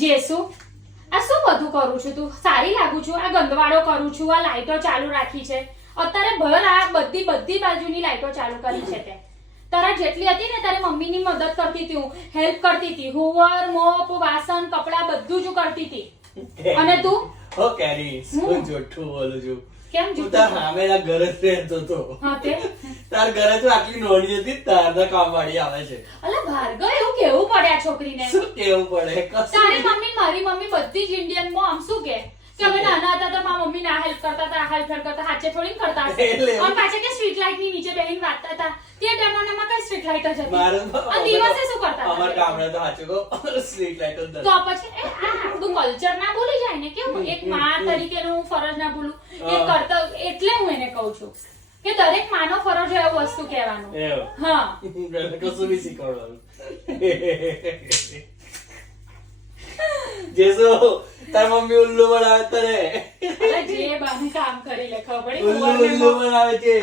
જેસુ આ શું બધું કરું છું તું? સારી લાગુ છું? આ ગંદવાડો કરું છું, આ લાઈટો ચાલુ રાખી છે અત્યારે ભર આ બધી બાજુની લાઈટો ચાલુ કરી છે તે. તારા જેટલી હતી ને તારી મમ્મીની મદદ કરતી હતી, હું હેલ્પ કરતી હતી, હુવર મોપ વાસણ કપડા બધું જ કરતી હતી. અને તું ઓ કેરી શું જોઠું બોલું છું. કેમ તું જુઠું? તાર સામેના ઘરે જ રહેતો હતો. હા તે તાર ઘરે તો આટલી નોડી હતી, તારના કામવાળી આવે છે. અલા ભાર્ગવ એવું કેવું પડે આ છોકરીને? શું કેવું પડે? કશું તારી નહીં. મમ્મી મારી મમ્મી બધી જ ઇન્ડિયન માં આમ શું કે અમે નાના હતા તો મારા મમ્મી ના હેલ્પ કરતા હતા, હેલ્પ કરતા હાચે થોડી કરતા હશે. એટલે એવું. અને પાછા કે સ્ટ્રીટ લાઇટ ની નીચે બેહીને વાંચતા હતા. તે જમાનામાં કઈ સ્ટ્રીટ લાઇટ જ હતી? મારું તો- અને દિવસે શું કરતા હતા? અમારા ગામડે તો સાચું કહું, સ્ટ્રીટ લાઇટ જ નથી. તો પછી આ આપણું કલ્ચર ના ભૂલી જાય ને, કેવું એક માં તરીકેનું હું ફરજ ના ભૂલું એ હા. કરતા, એટલે હું એને કહું છું કે દરેક માનો ફરજ હોય એવું વસ્તુ કહેવાનું. એવું. હા પેલા કશું બી શીખવાડવાનું. જેસો તાર મમ્મી ઉલ્લુ બનાવે તને. અલા જે બાને કામ કરી લે ખબર પડી? ઉલ્લુ બનાવે છે.